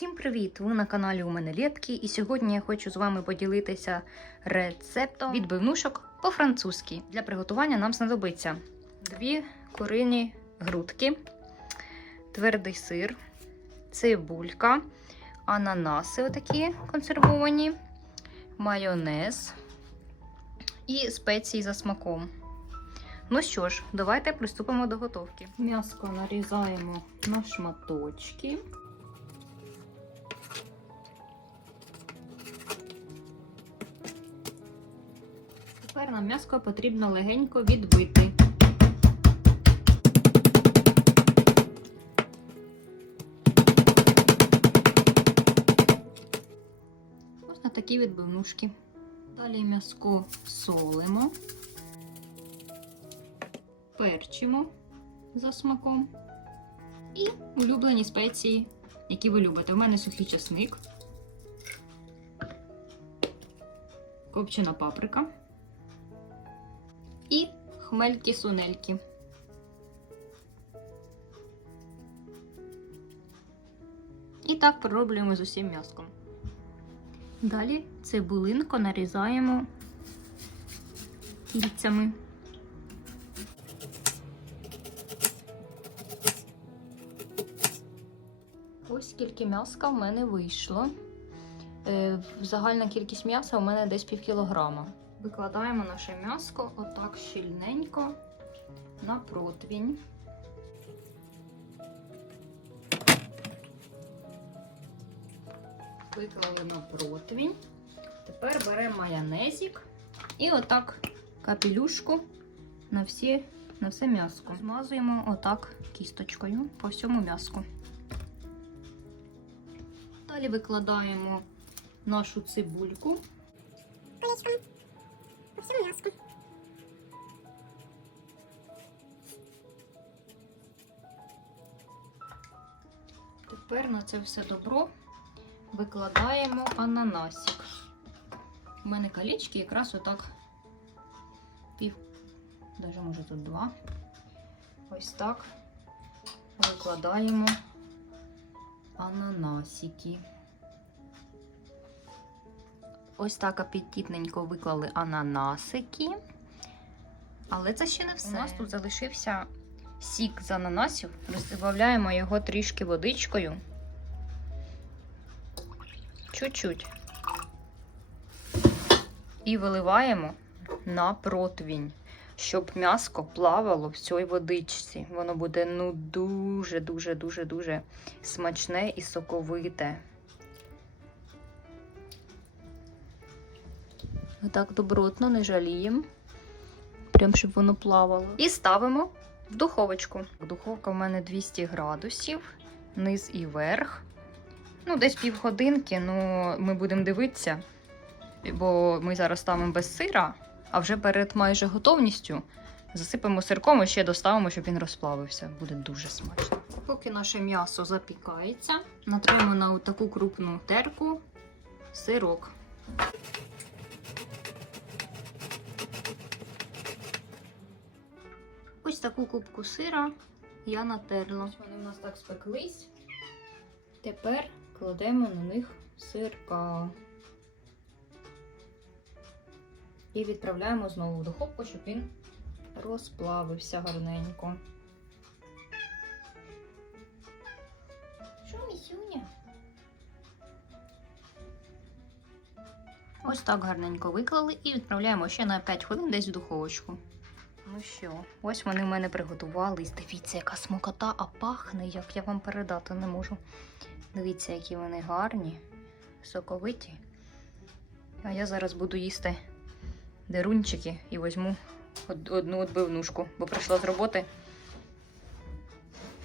Всім привіт! Ви на каналі у мене Лєтки, і сьогодні я хочу з вами поділитися рецептом відбивнушок по-французьки. Для приготування нам знадобиться дві курині грудки, твердий сир, цибулька, ананаси отакі консервовані, майонез і спеції за смаком. Ну що ж, давайте приступимо до готовки. М'яско нарізаємо на шматочки. Тепер нам м'яско потрібно легенько відбити. Ось на такі відбивнушки. Далі м'яско солимо, перчимо за смаком і улюблені спеції, які ви любите. У мене сухий часник, копчена паприка і хмельки-сунельки. І так пророблюємо з усім м'яском. Далі цибулинку нарізаємо кільцями. Ось скільки м'яска в мене вийшло. Е, Загальна кількість м'яса у мене десь пів кілограма. Викладаємо наше м'яско отак щільненько на противінь. Виклали на противінь. Тепер беремо майонезик і отак капелюшку на, всі, на все м'яско. Змазуємо отак кісточкою по всьому м'яску. Далі викладаємо нашу цибульку. Колечком. По. Тепер на це все добро викладаємо ананасик. У мене колечки якраз отак пів, навіть може тут два. Ось так викладаємо ананасики. Ось так апетитненько виклали ананасики. Але це ще не все. У нас тут залишився сік з ананасів. Розбавляємо його трішки водичкою. Чуть-чуть. І виливаємо на противінь, щоб м'яско плавало в цій водичці. Воно буде ну дуже-дуже-дуже-дуже смачне і соковите. Отак добротно, не жаліємо. Прям щоб воно плавало. І ставимо в духовочку. Духовка в мене 200 градусів, низ і верх. Ну, десь півгодинки, ну ми будемо дивитися, бо ми зараз ставимо без сира, а вже перед майже готовністю засипемо сирком і ще доставимо, щоб він розплавився. Буде дуже смачно. Поки наше м'ясо запікається, натримо на таку крупну терку сирок. Ось таку кубку сира я натерла. Ось вони у нас так спеклись. Тепер кладемо на них сирка. І відправляємо знову в духовку, щоб він розплавився гарненько. Що, місюня? Ось так гарненько виклали і відправляємо ще на 5 хвилин десь в духовочку. Ну що, ось вони в мене приготувались. Дивіться, яка смокота, а пахне, як я вам передати не можу. Дивіться, які вони гарні, соковиті. А я зараз буду їсти дерунчики і візьму одну відбивнушку, бо прийшла з роботи.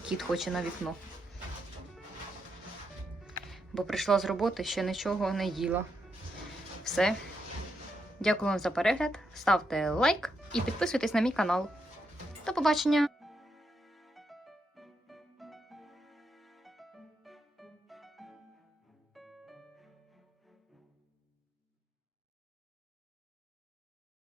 Кіт хоче на вікно. Бо прийшла з роботи, ще нічого не їла. Все. Дякую вам за перегляд. Ставте лайк і підписуйтесь на мій канал. До побачення!